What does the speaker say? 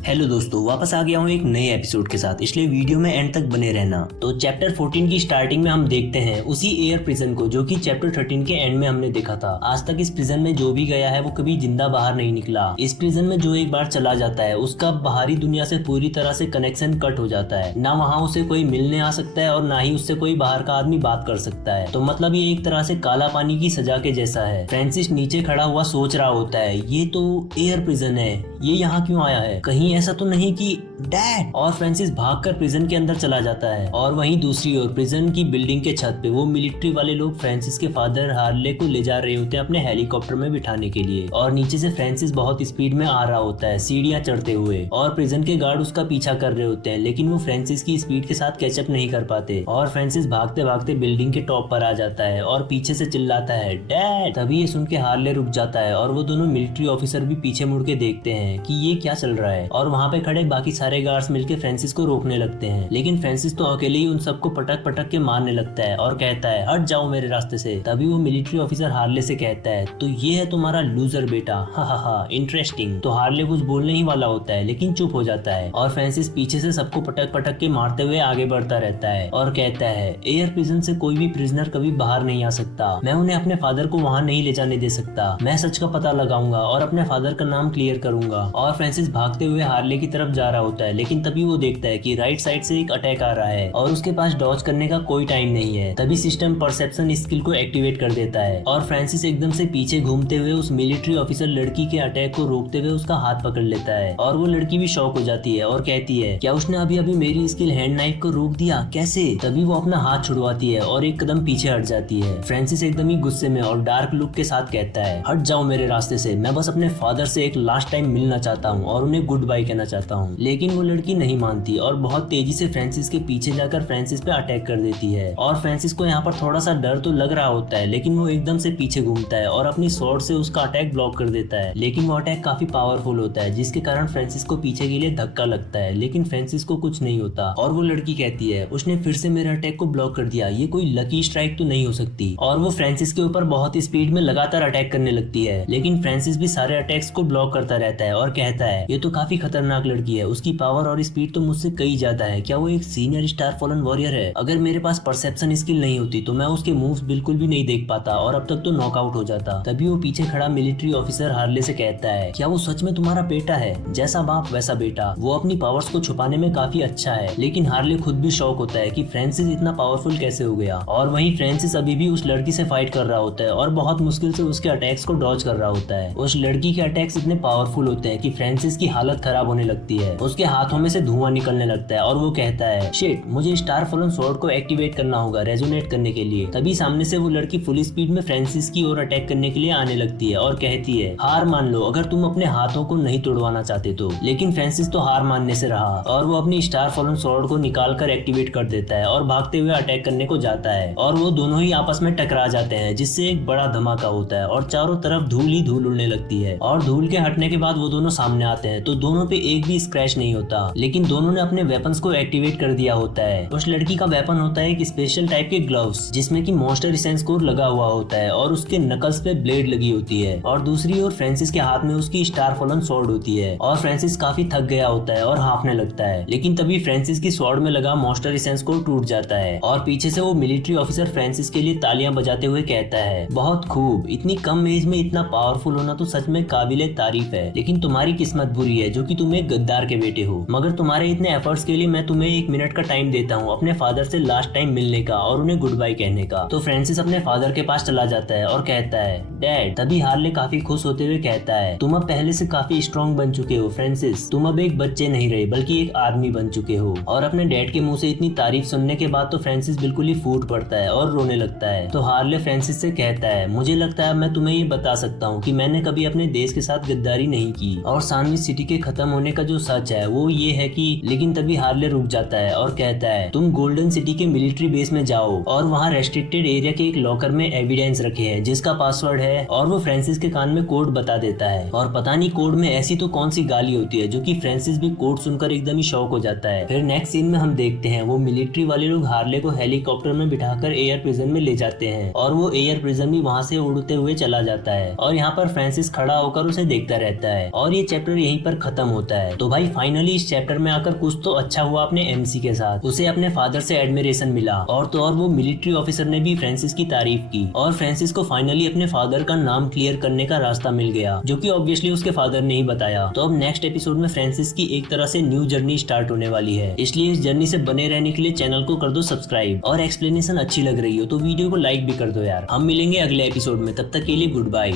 Hello दोस्तों, वापस आ गया हूँ एक नए एपिसोड के साथ, इसलिए वीडियो में एंड तक बने रहना। तो चैप्टर 14 की स्टार्टिंग में हम देखते हैं उसी एयर प्रिजन को जो कि चैप्टर 13 के एंड में हमने देखा था। आज तक इस प्रिजन में जो भी गया है वो कभी जिंदा बाहर नहीं निकला। इस प्रिजन में जो एक बार चला जाता है उसका बाहरी दुनिया से पूरी तरह से कनेक्शन कट हो जाता है। ना वहाँ उसे कोई मिलने आ सकता है और ना ही उससे कोई बाहर का आदमी बात कर सकता है। तो मतलब ये एक तरह से काला पानी की सजा के जैसा है। फ्रांसिस नीचे खड़ा हुआ सोच रहा होता है, ये तो एयर प्रिजन है, ये यहाँ क्यों आया है? कहीं ऐसा तो नहीं कि डैड? और फ्रांसिस भागकर प्रिजन के अंदर चला जाता है। और वहीं दूसरी ओर प्रिजन की बिल्डिंग के छत पे वो मिलिट्री वाले लोग फ्रांसिस के फादर हार्ले को ले जा रहे होते हैं अपने हेलीकॉप्टर में बिठाने के लिए। और नीचे से फ्रांसिस बहुत स्पीड में आ रहा होता है सीढ़ियां चढ़ते हुए, और प्रिजन के गार्ड उसका पीछा कर रहे होते हैं, लेकिन वो फ्रांसिस की स्पीड के साथ कैचअप नहीं कर पाते। और फ्रांसिस भागते भागते बिल्डिंग के टॉप पर आ जाता है और पीछे से चिल्लाता है, डैड! तभी ये सुन के हार्ले रुक जाता है और वो दोनों मिलिट्री ऑफिसर भी पीछे मुड़ के देखते हैं कि ये क्या चल रहा है। और वहाँ पे खड़े बाकी सारे गार्ड्स मिलके फ्रांसिस को रोकने लगते हैं, लेकिन फ्रांसिस तो अकेले ही उन सबको पटक पटक के मारने लगता है और कहता है, हट जाओ मेरे रास्ते से। तभी वो मिलिट्री ऑफिसर हार्ले से कहता है, तो ये है तुम्हारा लूजर बेटा, हा हा हा, इंटरेस्टिंग। तो हार्ले कुछ बोलने ही वाला होता है लेकिन चुप हो जाता है और फ्रांसिस पीछे से सबको पटक पटक के मारते हुए आगे बढ़ता रहता है और कहता है, एयर प्रिजन से कोई भी प्रिजनर कभी बाहर नहीं आ सकता। मैं उन्हें अपने फादर को वहाँ नहीं ले जाने दे सकता। मैं सच का पता लगाऊंगा और अपने फादर का नाम क्लियर करूंगा। और फ्रांसिस भागते हुए हार्ले की तरफ जा रहा होता है, लेकिन तभी वो देखता है कि राइट साइड से एक अटैक आ रहा है और उसके पास डॉज करने का कोई टाइम नहीं है। तभी सिस्टम परसेप्शन स्किल को एक्टिवेट कर देता है और फ्रांसिस एकदम से पीछे घूमते हुए उस मिलिट्री ऑफिसर लड़की के अटैक को रोकते हुए उसका हाथ पकड़ लेता है। और वो लड़की भी शॉक हो जाती है और कहती है, क्या उसने अभी अभी मेरी स्किल हैंड नाइफ को रोक दिया? कैसे? तभी वो अपना हाथ छुड़वाती है और एक कदम पीछे हट जाती है। फ्रांसिस एकदम ही गुस्से में और डार्क लुक के साथ कहता है, हट जाओ मेरे रास्ते से, मैं बस अपने फादर से एक लास्ट टाइम मिलना चाहता हूँ और उन्हें गुड बाय कहना चाहता हूँ। लेकिन वो लड़की नहीं मानती और बहुत तेजी से फ्रांसिस के पीछे जाकर फ्रांसिस पे अटैक कर देती है। और फ्रांसिस को यहाँ पर थोड़ा सा डर तो लग रहा होता है, लेकिन वो एकदम से पीछे घूमता है और अपनी स्वॉर्ड से उसका अटैक ब्लॉक कर देता है। लेकिन वो अटैक काफी पावरफुल होता है, जिसके कारण फ्रांसिस को पीछे के लिए धक्का लगता है, लेकिन फ्रांसिस को कुछ नहीं होता। और वो लड़की कहती है, उसने फिर से मेरे अटैक को ब्लॉक कर दिया, ये कोई लकी स्ट्राइक तो नहीं हो सकती। और वो फ्रांसिस के ऊपर बहुत स्पीड में लगातार अटैक करने लगती है, लेकिन फ्रांसिस भी सारे अटैक्स को ब्लॉक करता रहता है और कहता है, ये तो काफी खतरनाक लड़की है, उसकी पावर और स्पीड तो मुझसे कई ज्यादा है। क्या वो एक सीनियर स्टार फॉलन वॉरियर है? अगर मेरे पास परसेप्शन स्किल नहीं होती तो मैं उसके मूव्स बिल्कुल भी नहीं देख पाता और अब तक तो नॉकआउट हो जाता। तभी वो पीछे खड़ा मिलिट्री ऑफिसर हार्ले से कहता है, क्या वो सच में तुम्हारा बेटा है? जैसा बाप वैसा बेटा। वो अपनी पावर्स को छुपाने में काफी अच्छा है। लेकिन हार्ले खुद भी शॉक होता है कि फ्रांसिस इतना पावरफुल कैसे हो गया। और वहीं फ्रांसिस अभी भी उस लड़की से फाइट कर रहा होता है और बहुत मुश्किल से उसके अटैक्स को डॉज कर रहा होता है। उस लड़की के अटैक्स इतने पावरफुल होते हैं कि फ्रांसिस की हालत खराब होने लगती है। उसके हाथों में से धुआं निकलने लगता है और वो कहता है, शिट, मुझे स्टार फॉलन स्वॉर्ड को एक्टिवेट करना होगा रेजोनेट करने के लिए। तभी सामने से वो लड़की फुल स्पीड में फ्रांसिस की ओर अटैक करने के लिए आने लगती है और कहती है, हार मान लो अगर तुम अपने हाथों को नहीं तोड़वाना चाहते तो। लेकिन फ्रांसिस तो हार मानने से रहा और वो अपनी स्टार फॉलन स्वॉर्ड को निकाल कर एक्टिवेट कर देता है और भागते हुए अटैक करने को जाता है। और वो दोनों ही आपस में टकरा जाते हैं, जिससे एक बड़ा धमाका होता है और चारों तरफ धूल ही धूल उड़ने लगती है। और धूल के हटने के बाद वो दोनों सामने आते हैं तो दोनों पे एक भी स्क्रैच नहीं होता, लेकिन दोनों ने अपने वेपन्स को एक्टिवेट कर दिया होता है। उस लड़की का वेपन होता है एक स्पेशल टाइप के ग्लव्स, जिसमें कि मॉन्स्टर एसेंस कोर लगा हुआ होता है और उसके नकल्स पे ब्लेड लगी होती है। और दूसरी ओर फ्रांसिस के हाथ में उसकी स्टार फॉलन स्वॉर्ड होती है और फ्रांसिस काफी थक गया होता है और हांफने लगता है। लेकिन तभी फ्रांसिस की स्वॉर्ड में लगा मॉन्स्टर एसेंस कोर टूट जाता है और पीछे से वो मिलिट्री ऑफिसर फ्रांसिस के लिए तालियां बजाते हुए कहता है, बहुत खूब, इतनी कम एज में इतना पावरफुल होना तो सच में काबिले तारीफ है। लेकिन तुम्हारी किस्मत बुरी है जो कि तुम एक गद्दार के बेटे हो। मगर तुम्हारे इतने एफर्ट्स के लिए मैं तुम्हें 1 मिनट का टाइम देता हूँ अपने फादर से लास्ट टाइम मिलने का और उन्हें गुड बाय कहने का। तो फ्रांसिस अपने फादर के पास चला जाता है और कहता है, डैड। तभी हार्ले काफी खुश होते हुए कहता है, तुम अब पहले से काफी स्ट्रॉन्ग बन चुके हो फ्रांसिस, तुम अब एक बच्चे नहीं रहे बल्कि एक आदमी बन चुके हो। और अपने डैड के मुंह से इतनी तारीफ सुनने के बाद तो फ्रांसिस बिल्कुल ही फूट पड़ता है और रोने लगता है। तो हार्ले फ्रांसिस से कहता है, मुझे लगता है मैं तुम्हें ये बता सकता हूँ कि मैंने कभी अपने देश के साथ गद्दारी नहीं की और सैंडविच सिटी के खत्म होने का जो सच है वो ये है कि। लेकिन तभी हार्ले रुक जाता है और कहता है, तुम गोल्डन सिटी के मिलिट्री बेस में जाओ और वहाँ रेस्ट्रिक्टेड एरिया के एक लॉकर में एविडेंस रखे हैं जिसका पासवर्ड है। और वो फ्रांसिस के कान में कोड बता देता है और पता नहीं कोड में ऐसी तो कौन सी गाली होती है जो कि फ्रांसिस भी कोड सुनकर एकदम ही शॉक हो जाता है। फिर नेक्स्ट सीन में हम देखते हैं वो मिलिट्री वाले लोग हार्ले को हेलीकॉप्टर में बिठाकर एयर प्रिजन में ले जाते हैं और वो एयर प्रिजन भी वहाँ से उड़ते हुए चला जाता है। और यहाँ पर फ्रांसिस खड़ा होकर उसे देखता रहता है और ये चैप्टर यहीं पर खत्म होता है। तो भाई फाइनली इस चैप्टर में आकर कुछ तो अच्छा हुआ अपने एमसी के साथ। उसे अपने फादर से एडमिरेशन मिला और तो और वो मिलिट्री ऑफिसर ने भी फ्रांसिस की तारीफ की और फ्रांसिस को फाइनली अपने फादर का नाम क्लियर करने का रास्ता मिल गया, जो कि ऑब्वियसली उसके फादर ने ही बताया। तो अब नेक्स्ट एपिसोड में फ्रांसिस की एक तरह से न्यू जर्नी स्टार्ट होने वाली है, इसलिए इस जर्नी से बने रहने के लिए चैनल को कर दो सब्सक्राइब और एक्सप्लेनेशन अच्छी लग रही हो तो वीडियो को लाइक भी कर दो यार। हम मिलेंगे अगले एपिसोड में, तब तक के लिए गुड बाय।